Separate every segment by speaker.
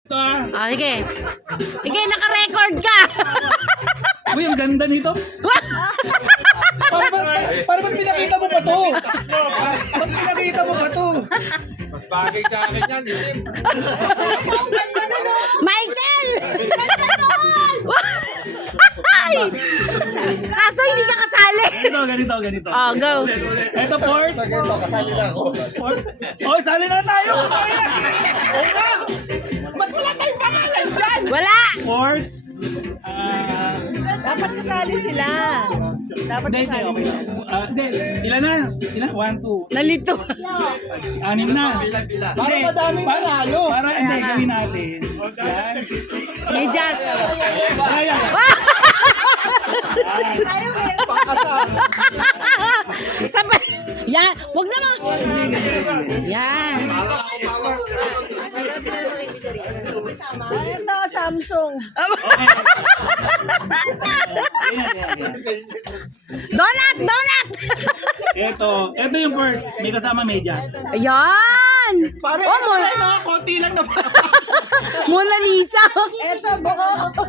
Speaker 1: Ito ah.
Speaker 2: Ah, sige. Sige, naka-record ka.
Speaker 1: Uy, ang ganda nito. Para ba't pinakita mo pa to? Ba't pinakita mo pa to?
Speaker 3: Mas bagay sa akin yan, Ilim.
Speaker 2: Michael! Ay! Kaso hindi ka kasali.
Speaker 1: Ganito.
Speaker 2: Oh, go.
Speaker 1: Ito, Port.
Speaker 3: Ito, kasali na ako.
Speaker 1: Port. Oh, sali na tayo. Ba't wala tayong pangalan dyan?
Speaker 2: Wala.
Speaker 1: Port.
Speaker 4: Dapat kasali sila. Dapat
Speaker 1: Hindi,
Speaker 4: kasali
Speaker 1: okay.
Speaker 4: sila.
Speaker 1: Hindi, ilan na? Ilan? 1, 2,
Speaker 2: Nalito.
Speaker 1: 6 na.
Speaker 3: Pila.
Speaker 1: Para madaming panalo. Para hindi, gawin natin. Yan.
Speaker 2: Medyas.
Speaker 1: Ayan.
Speaker 4: Tayo meron.
Speaker 2: Sabay. Yan. Huwag naman. Yan.
Speaker 4: Ito, Samsung.
Speaker 2: Donut! Donut!
Speaker 1: Ito yung first. May kasama medyas.
Speaker 2: Ayan.
Speaker 1: Parang
Speaker 2: Oh, Mona,
Speaker 1: mga konti lang na.
Speaker 2: Mona Lisa.
Speaker 4: Ito, buo.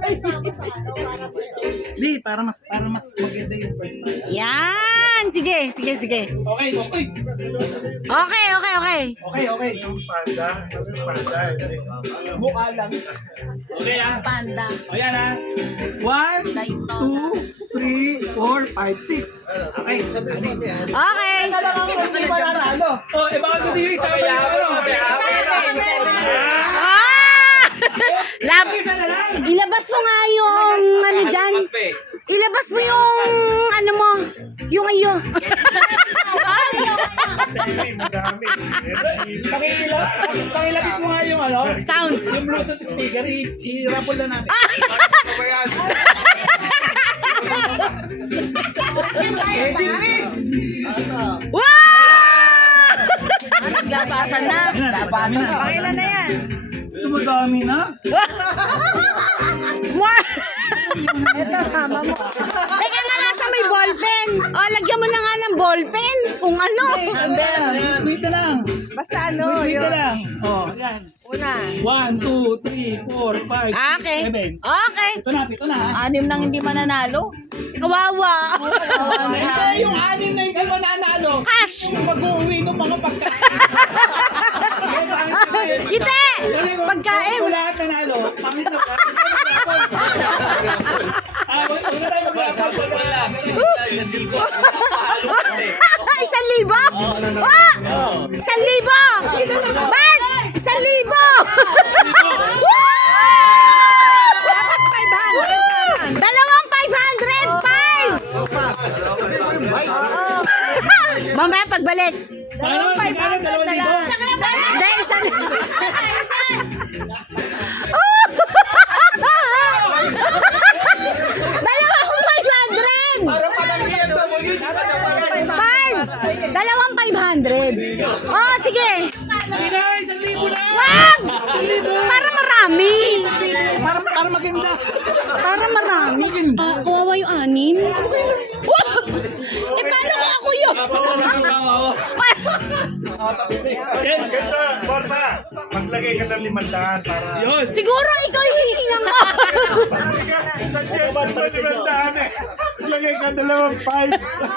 Speaker 1: Hindi, para mas maganda yung first na.
Speaker 2: Yan. Sige.
Speaker 1: Okay.
Speaker 2: Okay.
Speaker 3: Yung panda.
Speaker 1: Mukha lang. Okay ah.
Speaker 2: Panda.
Speaker 1: O yan ah. 1, 2, 3, 4, 5, 6. Okay.
Speaker 2: Okay.
Speaker 1: Lang ako hindi pa nanalo. Oh, baka gusto yung isama yung ano.
Speaker 2: Ah! Lab. Ilabas mo nga yung ano dyan. Ilabas mo yung ano mo. Yung ayo.
Speaker 1: Pakilapit mo nga yung ano.
Speaker 2: Sound.
Speaker 1: Yung Bluetooth speaker, i-raffle na natin.
Speaker 2: Wow! Naglabasan na.
Speaker 4: Pakailan na yan.
Speaker 1: Tumadami na.
Speaker 2: More.
Speaker 4: Ito, sama mo.
Speaker 2: Teka nga, nasa may ballpen. O, lagyan mo na nga ng ballpen. Kung ano.
Speaker 1: Wait na lang.
Speaker 4: Basta ano,
Speaker 1: Wait na
Speaker 4: yun.
Speaker 1: lang. Oh, yan.
Speaker 4: Una.
Speaker 1: 1, 2, 3, 4, 5,
Speaker 2: Okay.
Speaker 1: 7.
Speaker 2: Okay.
Speaker 1: Ito na.
Speaker 5: Anim nang hindi mananalo.
Speaker 2: Kawawa.
Speaker 1: Hindi, yung 6 na hindi mananalo.
Speaker 2: Cash.
Speaker 1: Yung mag-uwi ng mga pagkain.
Speaker 2: Hindi. Pagkain.
Speaker 1: Kung lahat nanalo, pangit na ba? Una tayo mag-raffle.
Speaker 2: Isang libo? Ah! 1,000! Bart! 1,000! Dapat 500. Dalawang 500 points! Mamaya pagbalik.
Speaker 1: Paano?
Speaker 4: 500 na lang.
Speaker 2: Hindi, isang Dalawang 500! Points! Dalawang 500. Oh, sige.
Speaker 1: Hindi na, 1,000 na.
Speaker 2: Wag! Para marami.
Speaker 1: Para maganda.
Speaker 2: Para marami. Kawawa yung 6. Eh, paano ko ako yun?
Speaker 3: Ganda, Borta. Maglagay ka ng 500 para...
Speaker 1: Yun.
Speaker 2: Siguro ikaw yung hihinga mo.
Speaker 3: Sadya ba naman 500 eh? Maglagay ka 2.5.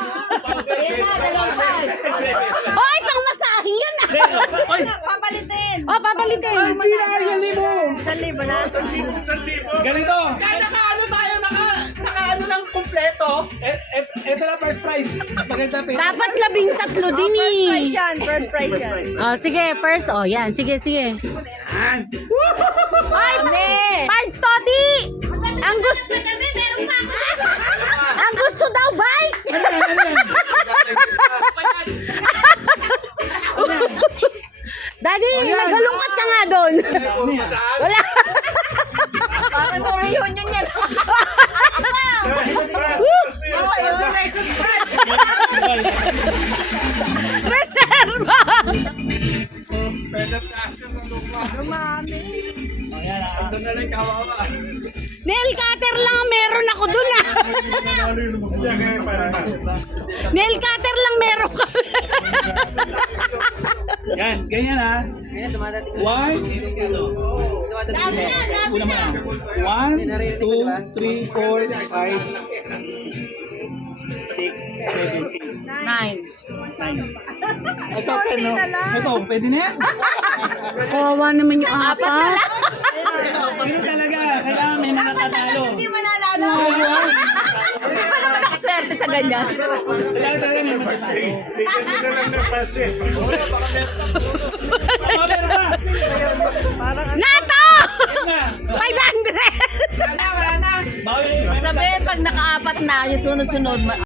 Speaker 2: Oy, pang masahe yun ah.
Speaker 1: Oy,
Speaker 4: Papalitin.
Speaker 2: Oh, papalitin.
Speaker 1: hindi na, 1,000.
Speaker 4: 1,000 na.
Speaker 3: 1,000.
Speaker 1: Ganito. Naka-ano tayo, naka-ano ng kumpleto. Ito na first prize. Maganda pa.
Speaker 2: Dapat 13 din
Speaker 4: First
Speaker 2: eh.
Speaker 4: prize yan. First prize yan.
Speaker 2: Oh, sige, first. Oh, yan. Sige.
Speaker 1: Yan.
Speaker 2: Oy, Pards Toddy! Ang gusto... Ang gusto daw, bike! Daddy, maghalungkat ka nga doon. Wala.
Speaker 5: Bakit ito reunion yan?
Speaker 2: Reserva!
Speaker 4: Dumami.
Speaker 3: Ando na lang kawawa.
Speaker 2: Nail cutter lang ang meron ako doon ah.
Speaker 3: Sadya ngayon para na.
Speaker 2: Nail cutter lang meron ka.
Speaker 1: Yan, ganyan ha. One.
Speaker 2: Dami na, dami
Speaker 1: Una
Speaker 2: na.
Speaker 1: mo na. 1, 2, 3, 4, 5, 6, 7, 8.
Speaker 5: 9.
Speaker 1: Ito, 10, no? Ito, pwede na yan.
Speaker 2: Kawawa naman yung apat.
Speaker 1: Pero talaga, kailangan may mananalo.
Speaker 4: Hindi mananalo.
Speaker 5: Paano ka nakaswerte sa ganyan?
Speaker 1: Kailangan talaga may mananalo.
Speaker 3: Bigyan mo na lang ng pasin.
Speaker 1: Tama, meron pa.
Speaker 2: Nato!
Speaker 1: Yan na.
Speaker 2: 500!
Speaker 1: Wala na. Bawi.
Speaker 5: Sabihin, pag nakaapat na, yung sunod-sunod,